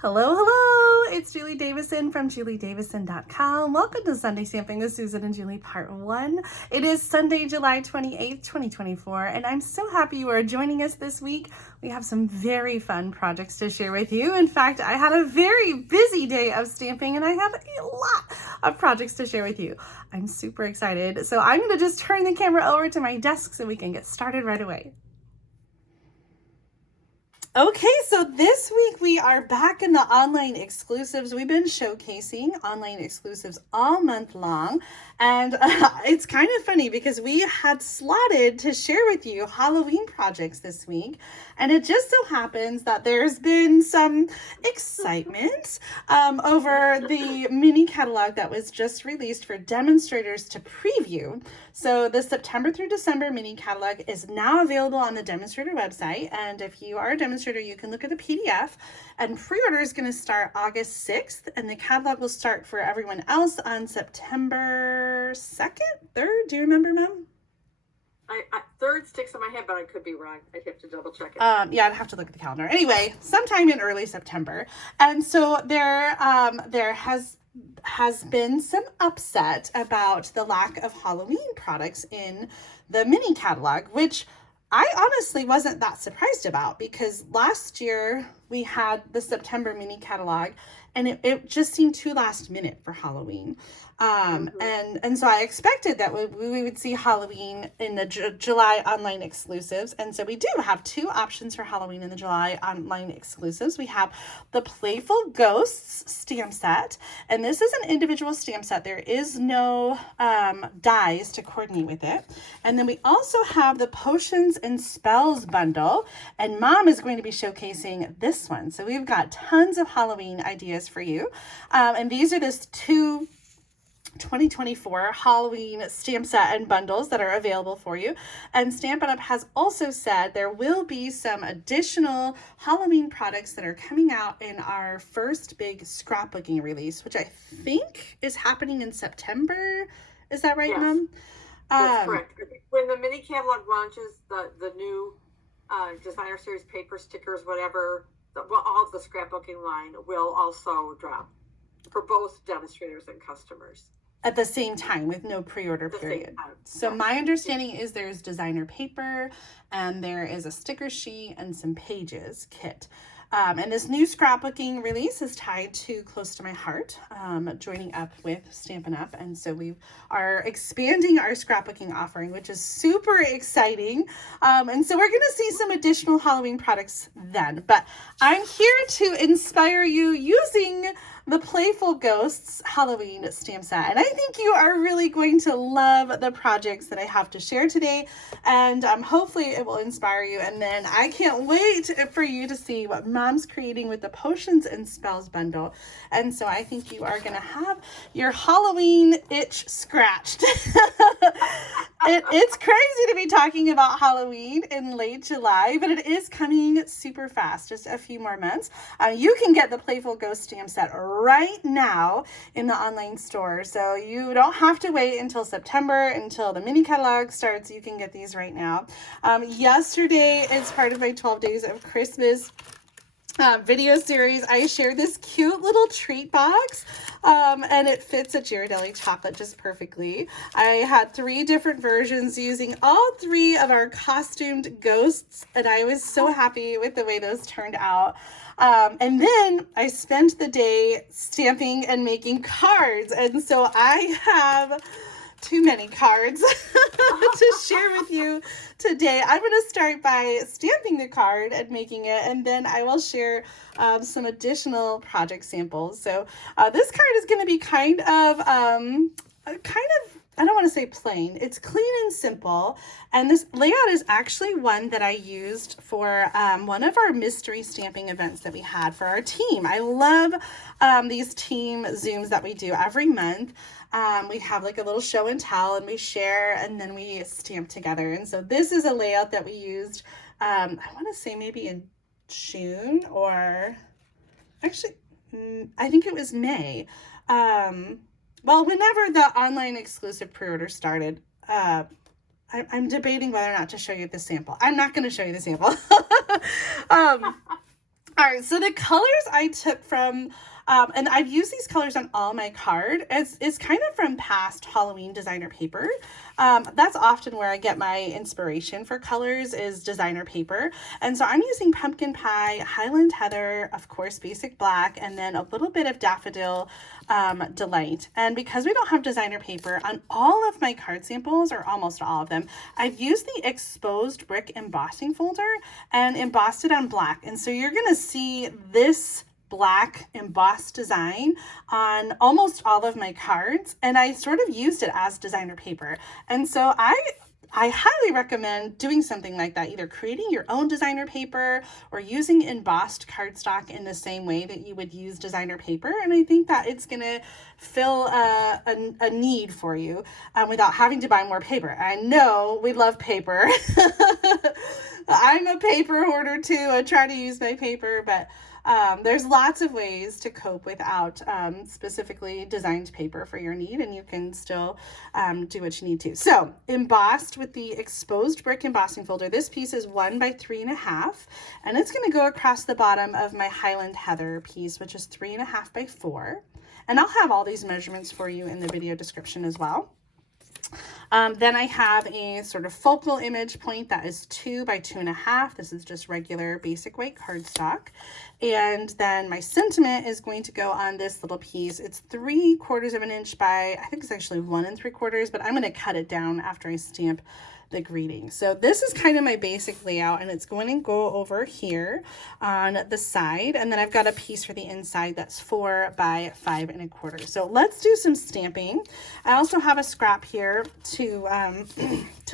Hello, hello! It's Julie Davison from juliedavison.com. Welcome to Sunday Stamping with Susan and Julie Part 1. It is Sunday, July 28th, 2024, and I'm so happy you are joining us this week. We have some very fun projects to share with you. In fact, I had a very busy day of stamping and I have a lot of projects to share with you. I'm super excited. So I'm going to just turn the camera over to my desk so we can get started right away. Okay, so this week we are back in the online exclusives. We've been showcasing online exclusives all month long, and it's kind of funny because we had slotted to share with you Halloween projects this week, and it just so happens that there's been some excitement over the mini catalog that was just released for demonstrators to preview. So the September through December mini catalog is now available on the Demonstrator website, and if you are a demonstrator, you can look at the PDF, and pre-order is going to start August 6th, and the catalog will start for everyone else on September 2nd, 3rd. Do you remember, Mom? I third sticks in my head, but I could be wrong. I'd have to double check it. Yeah, I'd have to look at the calendar. Anyway, sometime in early September. And so there has been some upset about the lack of Halloween products in the mini catalog, which I honestly wasn't that surprised about, because last year we had the September mini catalog and it just seemed too last minute for Halloween. And so I expected that we would see Halloween in the July online exclusives. And so we do have two options for Halloween in the July online exclusives. We have the Playful Ghosts stamp set, and this is an individual stamp set. There is no dies to coordinate with it. And then we also have the Potions and Spells bundle, and Mom is going to be showcasing this one. So we've got tons of Halloween ideas for you. And these are just two 2024 Halloween stamp set and bundles that are available for you. And Stampin' Up! Has also said there will be some additional Halloween products that are coming out in our first big scrapbooking release, which I think is happening in September. Is that right, Yes. Mom? That's correct. When the mini catalog launches, the new designer series paper, stickers, whatever, all of the scrapbooking line will also drop for both demonstrators and customers. At the same time, with no pre-order period. So my understanding is there's designer paper and there is a sticker sheet and some pages kit. And this new scrapbooking release is tied to close to my heart, joining up with Stampin' Up. And so we are expanding our scrapbooking offering, which is super exciting. And so we're going to see some additional Halloween products then. But I'm here to inspire you using the Playful Ghosts Halloween stamp set. And I think you are really going to love the projects that I have to share today. And hopefully it will inspire you. And then I can't wait for you to see what Mom's creating with the Potions and Spells bundle. And so I think you are going to have your Halloween itch scratched. It's crazy to be talking about Halloween in late July, but it is coming super fast, just a few more months. You can get the Playful Ghost stamp set right now in the online store. So you don't have to wait until September, until the mini catalog starts. You can get these right now. Yesterday, as part of my 12 Days of Christmas video series, I shared this cute little treat box, and it fits a Ghirardelli chocolate just perfectly. I had 3 different versions using all 3 of our costumed ghosts, and I was so happy with the way those turned out. And then I spent the day stamping and making cards, and so I have too many cards to share with you today. I'm going to start by stamping the card and making it, and then I will share some additional project samples. So this card is going to be kind of, I don't want to say plain. It's clean and simple. And this layout is actually one that I used for one of our mystery stamping events that we had for our team. I love these team Zooms that we do every month. We have like a little show and tell, and we share, and then we stamp together. And so this is a layout that we used, I want to say maybe in June, or actually, I think it was May. Well, whenever the online exclusive pre-order started, I'm debating whether or not to show you the sample. I'm not going to show you the sample. All right, so the colors I took from, and I've used these colors on all my card, is kind of from past Halloween designer paper. That's often where I get my inspiration for colors, is designer paper. And so I'm using Pumpkin Pie, Highland Heather, of course, Basic Black, and then a little bit of Daffodil Delight. And because we don't have designer paper on all of my card samples, or almost all of them, I've used the exposed brick embossing folder and embossed it on black. And so you're going to see this black embossed design on almost all of my cards, and I sort of used it as designer paper. And so I highly recommend doing something like that, either creating your own designer paper or using embossed cardstock in the same way that you would use designer paper. And I think that it's going to fill a need for you without having to buy more paper. I know we love paper. I'm a paper hoarder too. I try to use my paper, but there's lots of ways to cope without specifically designed paper for your need, and you can still do what you need to. So embossed with the exposed brick embossing folder. This piece is 1 by 3.5, and it's going to go across the bottom of my Highland Heather piece, which is 3.5 by 4. And I'll have all these measurements for you in the video description as well. Then I have a sort of focal image point that is 2 by 2.5. This is just regular basic white cardstock. And then my sentiment is going to go on this little piece. It's 3/4 of an inch by, I think it's actually 1 3/4, but I'm going to cut it down after I stamp the greeting. So this is kind of my basic layout, and it's going to go over here on the side. And then I've got a piece for the inside that's 4 by 5 1/4. So let's do some stamping. I also have a scrap here to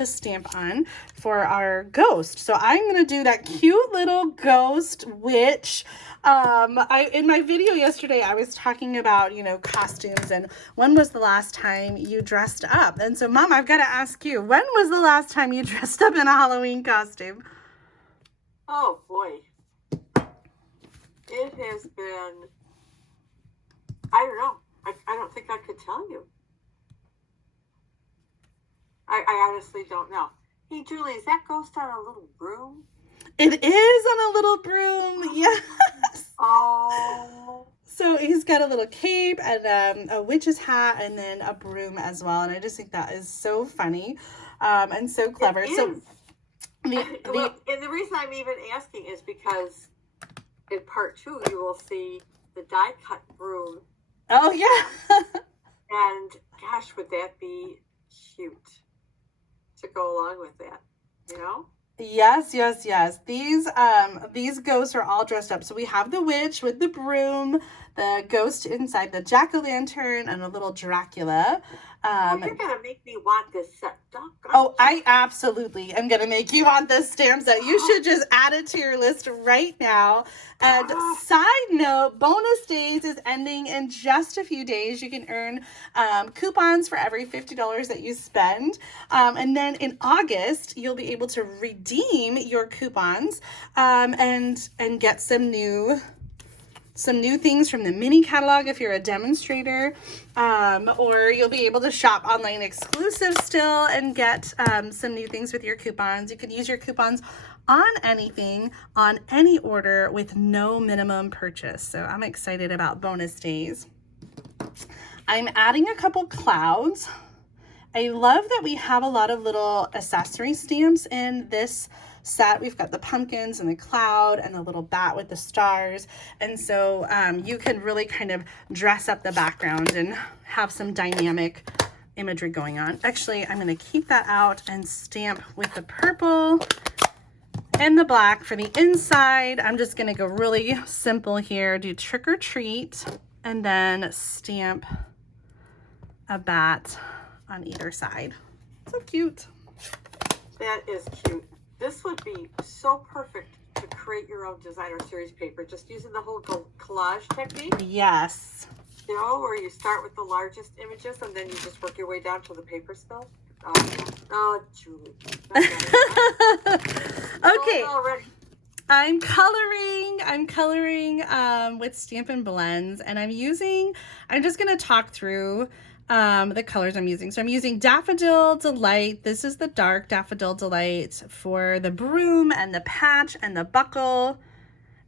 stamp on for our ghost. So I'm going to do that cute little ghost witch. In my video yesterday, I was talking about, costumes, and when was the last time you dressed up? And so, Mom, I've got to ask you, when was the last time you dressed up in a Halloween costume? Oh, boy. It has been, I don't know. I don't think I could tell you. I honestly don't know. Hey, Julie, is that ghost on a little broom? It is on a little broom, yes. Oh. So he's got a little cape and a witch's hat and then a broom as well. And I just think that is so funny and so clever. So and the reason I'm even asking is because in part 2, you will see the die cut broom. Oh, yeah. And gosh, would that be cute to go along with that, Yes, yes, yes. These ghosts are all dressed up. So we have the witch with the broom, the ghost inside the jack-o'-lantern, and a little Dracula. You're gonna make me want this set. Oh, I absolutely am gonna make you want this stamp set. You should just add it to your list right now. And side note, bonus days is ending in just a few days. You can earn coupons for every $50 that you spend. And then in August, you'll be able to redeem your coupons and get some new things from the mini catalog if you're a demonstrator, or you'll be able to shop online exclusive still and get some new things with your coupons. You could use your coupons on anything, on any order with no minimum purchase. So I'm excited about bonus days. I'm adding a couple clouds. I love that we have a lot of little accessory stamps in this set. We've got the pumpkins and the cloud and the little bat with the stars. And so you can really kind of dress up the background and have some dynamic imagery going on. Actually, I'm going to keep that out and stamp with the purple and the black for the inside. I'm just going to go really simple here, do trick or treat, and then stamp a bat on either side. So cute. That is cute. This would be so perfect to create your own designer series paper, just using the whole collage technique. Yes. Where you start with the largest images and then you just work your way down to the paper spill. Julie. Okay. I'm coloring with Stampin' Blends, and I'm just going to talk through the colors I'm using. So I'm using Daffodil Delight. This is the dark Daffodil Delight for the broom and the patch and the buckle.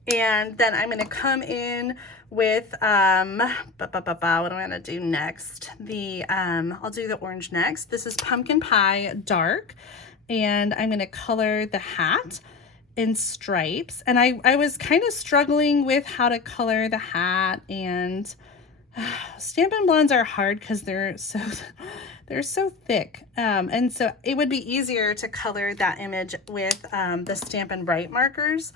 And then I'm going to come in with, what am I going to do next? I'll do the orange next. This is Pumpkin Pie Dark, and I'm going to color the hat in stripes. And I was kind of struggling with how to color the hat, and Stampin' Blondes are hard because they're so thick. And so it would be easier to color that image with the Stampin' Bright markers.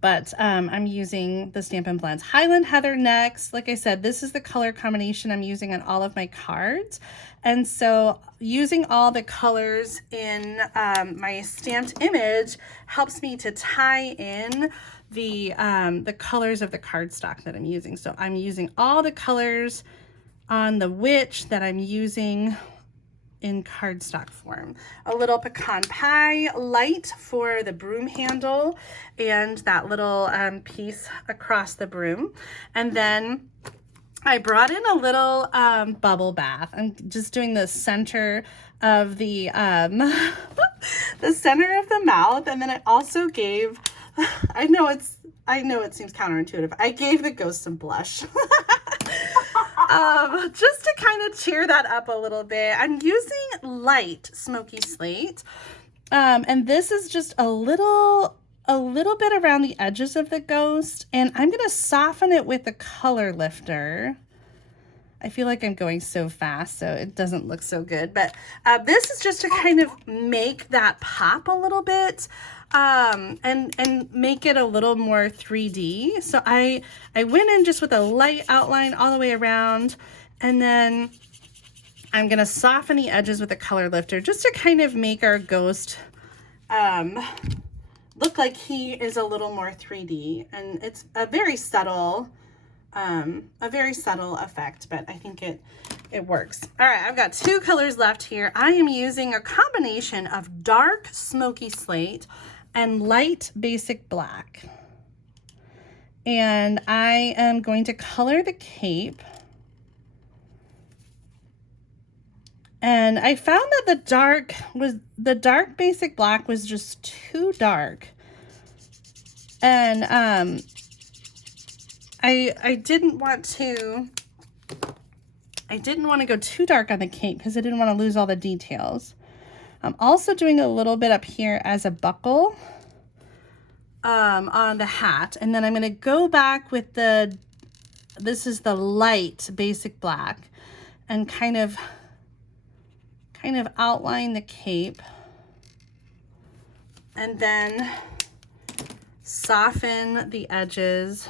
But I'm using the Stampin' Blends Highland Heather next. Like I said, this is the color combination I'm using on all of my cards. And so using all the colors in my stamped image helps me to tie in the colors of the cardstock that I'm using. So I'm using all the colors on the witch that I'm using in cardstock form. A little pecan pie light for the broom handle and that little piece across the broom. And then I brought in a little bubble bath. I'm just doing the center of the the center of the mouth. And then I also gave, I know it seems counterintuitive, I gave the ghost some blush. Just to kind of cheer that up a little bit. I'm using light Smoky Slate. And this is just a little bit around the edges of the ghost. And I'm going to soften it with the color lifter. I feel like I'm going so fast, so it doesn't look so good. But this is just to kind of make that pop a little bit. And make it a little more 3D. So I went in just with a light outline all the way around, and then I'm gonna soften the edges with a color lifter just to kind of make our ghost look like he is a little more 3D. And it's a very subtle effect, but I think it works. All right, I've got two colors left here. I am using a combination of dark Smoky Slate and light basic black. And I am going to color the cape. And I found that the dark basic black was just too dark. And I didn't want to go too dark on the cape because I didn't want to lose all the details. I'm also doing a little bit up here as a buckle on the hat. And then I'm going to go back with this is the light basic black, and kind of outline the cape. And then soften the edges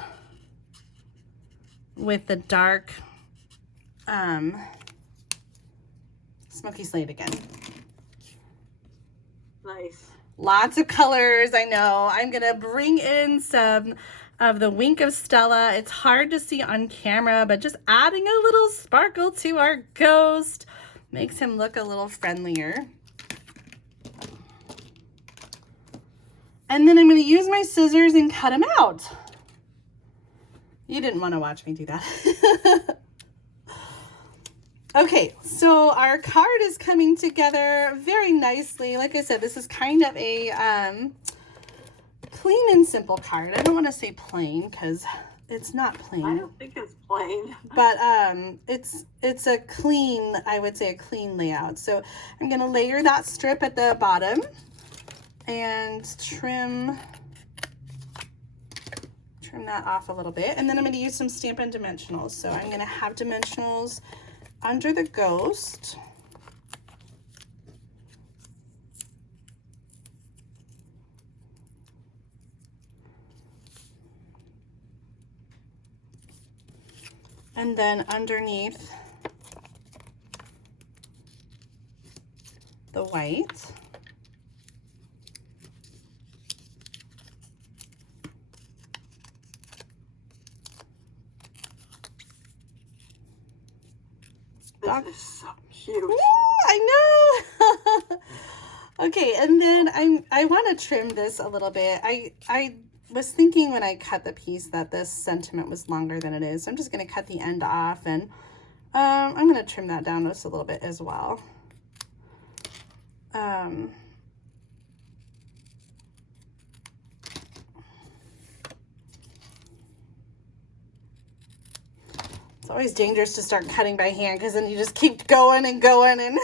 with the dark Smoky Slate again. Nice. Lots of colors, I know. I'm gonna bring in some of the Wink of Stella. It's hard to see on camera, but just adding a little sparkle to our ghost makes him look a little friendlier. And then I'm gonna use my scissors and cut him out. You didn't want to watch me do that. Okay, so our card is coming together very nicely. Like I said, this is kind of a clean and simple card. I don't want to say plain because it's not plain. I don't think it's plain. But it's a clean, I would say a clean layout. So I'm going to layer that strip at the bottom and trim that off a little bit. And then I'm going to use some Stampin' Dimensionals. So I'm going to have dimensionals under the ghost. And then underneath the white. This is so cute. Yeah, I know. Okay, and then I want to trim this a little bit. I was thinking when I cut the piece that this sentiment was longer than it is. So I'm just going to cut the end off, and I'm going to trim that down just a little bit as well. It's always dangerous to start cutting by hand because then you just keep going and going. And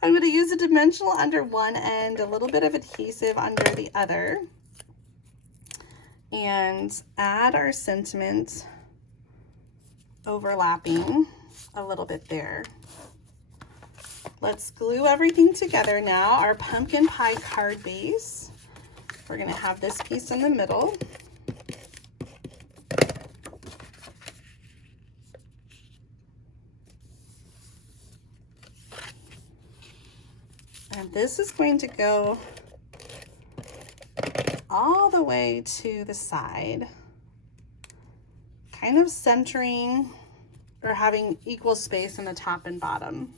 I'm going to use a dimensional under one end, a little bit of adhesive under the other, and add our sentiment overlapping a little bit there. Let's glue everything together now. Our pumpkin pie card base. We're going to have this piece in the middle. And this is going to go all the way to the side, kind of centering or having equal space in the top and bottom.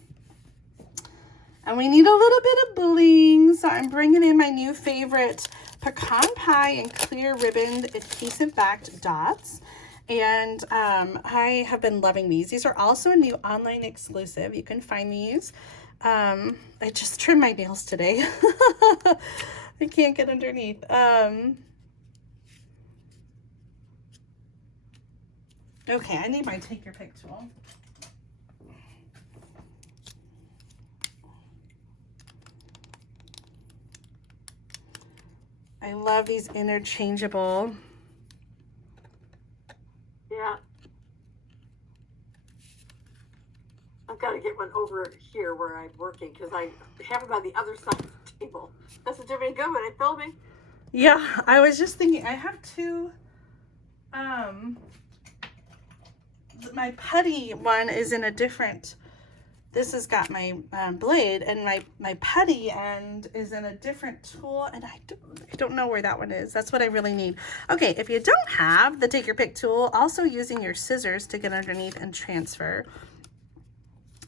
And we need a little bit of bling, so I'm bringing in my new favorite pecan pie and clear ribboned adhesive backed dots. And I have been loving these. These are also a new online exclusive. You can find these. I just trimmed my nails today. I can't get underneath. Okay, I need my take your pick tool. I love these interchangeable. Yeah. I've got to get one over here where I'm working because I have it on the other side of the table. Doesn't do any good when I'm filming. Yeah, I was just thinking, I have two, my putty one is in a different, this has got my blade, and my putty end is in a different tool, and I don't know where that one is. That's what I really need. Okay, if you don't have the take your pick tool, also using your scissors to get underneath and transfer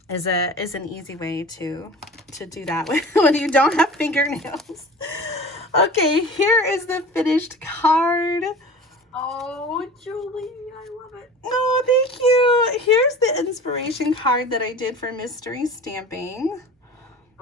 is an easy way to do that when you don't have fingernails. Okay, here is the finished card. Oh, Julie, I love it. Oh, thank you. Here's the inspiration card that I did for mystery stamping.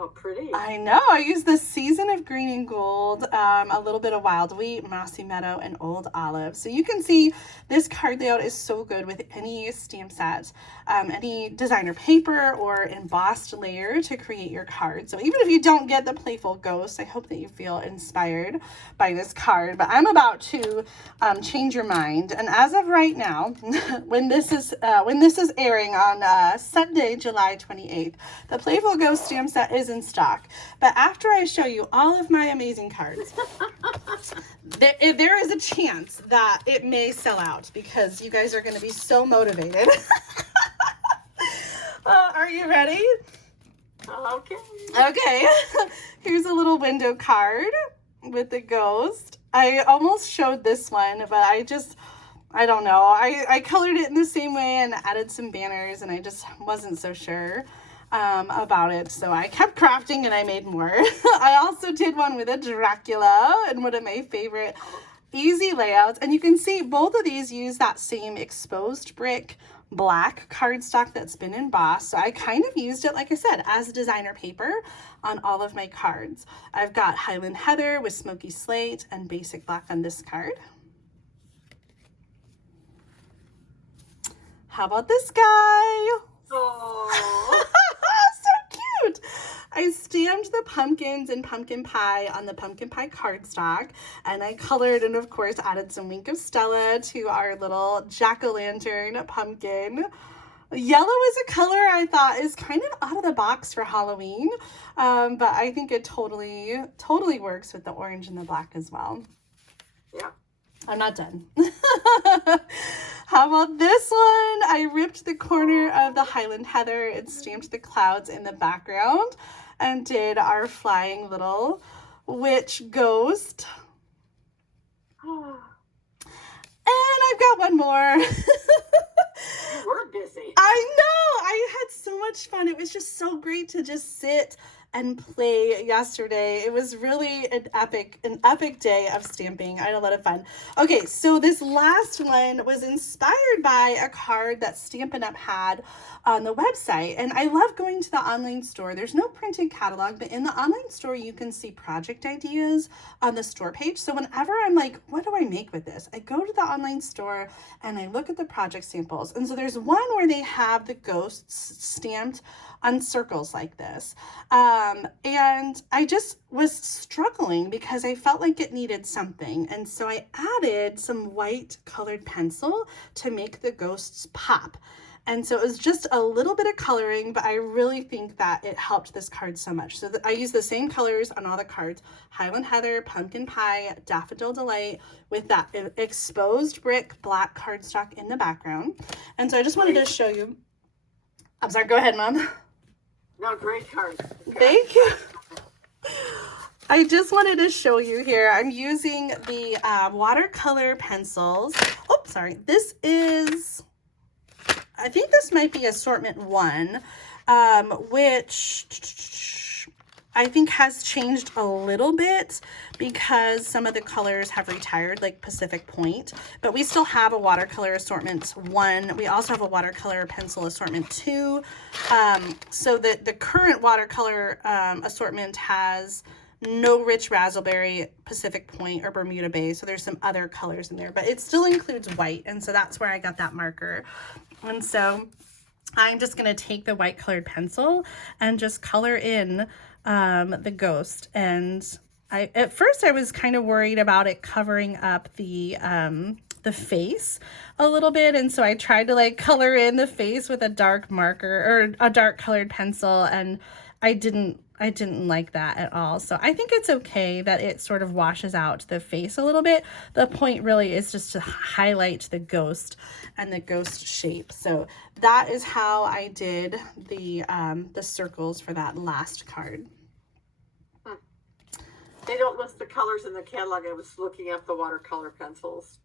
Oh, pretty. I know. I used the Season of Green and Gold, a little bit of Wild Wheat, Mossy Meadow, and Old Olive. So you can see this card layout is so good with any stamp set, any designer paper or embossed layer to create your card. So even if you don't get the Playful Ghosts, I hope that you feel inspired by this card. But I'm about to change your mind. And as of right now, when this is airing on Sunday, July 28th, the Playful Ghost stamp set is in stock. But after I show you all of my amazing cards, there is a chance that it may sell out because you guys are going to be so motivated. Are you ready? Okay. Okay. Here's a little window card with the ghost. I almost showed this one, but I don't know. I colored it in the same way and added some banners, and I just wasn't so sure about it, so I kept crafting and I made more. I also did one with a Dracula and one of my favorite easy layouts, and you can see both of these use that same exposed brick black cardstock that's been embossed. So I kind of used it, like I said, as designer paper on all of my cards. I've got Highland Heather with Smoky Slate and Basic Black on this card. How about this guy? Oh. So cute. I stamped the pumpkins and pumpkin pie on the pumpkin pie cardstock, and I colored and of course added some Wink of Stella to our little jack-o'-lantern pumpkin. Yellow is a color I thought is kind of out of the box for Halloween, but I think it totally works with the orange and the black as well. Yeah. I'm not done. How about this one? I ripped the corner of the Highland Heather and stamped the clouds in the background and did our flying little witch ghost. And I've got one more. You were busy. I know. I had so much fun. It was just so great to just sit and play yesterday. It was really an epic day of stamping. I had a lot of fun. Okay, so this last one was inspired by a card that Stampin' Up had on the website. And I love going to the online store. There's no printed catalog, but in the online store, you can see project ideas on the store page. So whenever I'm like, what do I make with this? I go to the online store and I look at the project samples. And so there's one where they have the ghosts stamped on circles like this. And I just was struggling because I felt like it needed something. And so I added some white colored pencil to make the ghosts pop. And so it was just a little bit of coloring, but I really think that it helped this card so much. So I used the same colors on all the cards: Highland Heather, Pumpkin Pie, Daffodil Delight, with that exposed brick black cardstock in the background. And so I just wanted to show you. I'm sorry, go ahead, Mom. No, great card. Thank you. I just wanted to show you here. I'm using the watercolor pencils. Oh, sorry. This is, I think this might be assortment 1, which I think has changed a little bit because some of the colors have retired, like Pacific Point, but we still have a watercolor assortment 1. We also have a watercolor pencil assortment 2. So the current watercolor assortment has no rich raspberry, Pacific Point, or Bermuda Bay. So there's some other colors in there, but it still includes white. And so that's where I got that marker. And so I'm just going to take the white colored pencil and just color in the ghost. And at first I was kind of worried about it covering up the face a little bit. And so I tried to like color in the face with a dark marker or a dark colored pencil. And I didn't like that at all. So I think it's okay that it sort of washes out the face a little bit. The point really is just to highlight the ghost and the ghost shape. So that is how I did the circles for that last card. They don't list the colors in the catalog. I was looking up the watercolor pencils.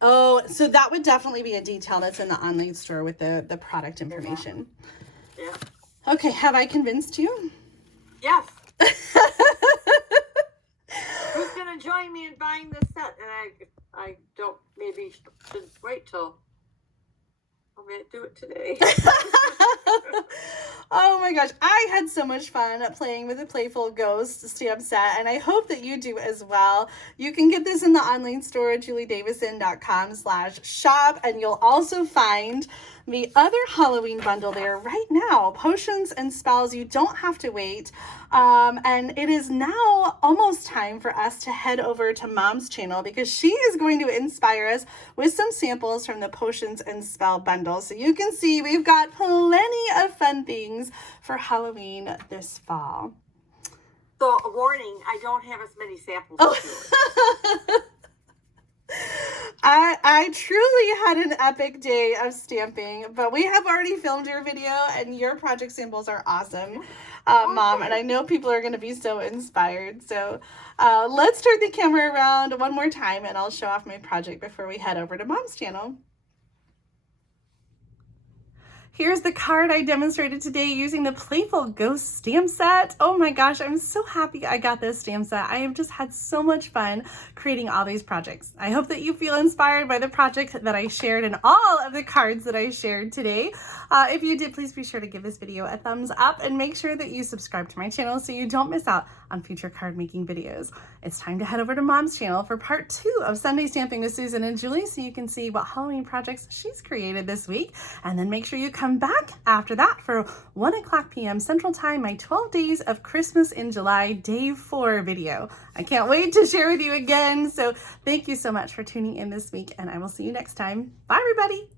Oh, so that would definitely be a detail that's in the online store with the product information. Yeah. Okay, have I convinced you? Yes. Who's gonna join me in buying this set? And I don't maybe should wait till I'm gonna do it today. Oh my gosh, I had so much fun playing with the Playful Ghosts stamp set, and I hope that you do as well. You can get this in the online store at juliedavison.com/shop, and you'll also find the other Halloween bundle there right now, Potions and Spells. You don't have to wait. And it is now almost time for us to head over to Mom's channel because she is going to inspire us with some samples from the Potions and Spell bundle. So you can see we've got plenty of fun things for Halloween this fall. So a warning, I don't have as many samples. Oh. I truly had an epic day of stamping, but we have already filmed your video and your project samples are awesome, Mom, and I know people are going to be so inspired. So let's turn the camera around one more time and I'll show off my project before we head over to Mom's channel. Here's the card I demonstrated today using the Playful Ghosts stamp set. Oh my gosh, I'm so happy I got this stamp set. I have just had so much fun creating all these projects. I hope that you feel inspired by the project that I shared and all of the cards that I shared today. If you did, please be sure to give this video a thumbs up and make sure that you subscribe to my channel so you don't miss out on future card making videos. It's time to head over to Mom's channel for part 2 of Sunday Stamping with Susan and Julie so you can see what Halloween projects she's created this week. And then make sure you come back after that for 1:00 p.m. Central Time, my 12 days of Christmas in July Day 4 video. I can't wait to share with you again. So thank you so much for tuning in this week and I will see you next time. Bye everybody.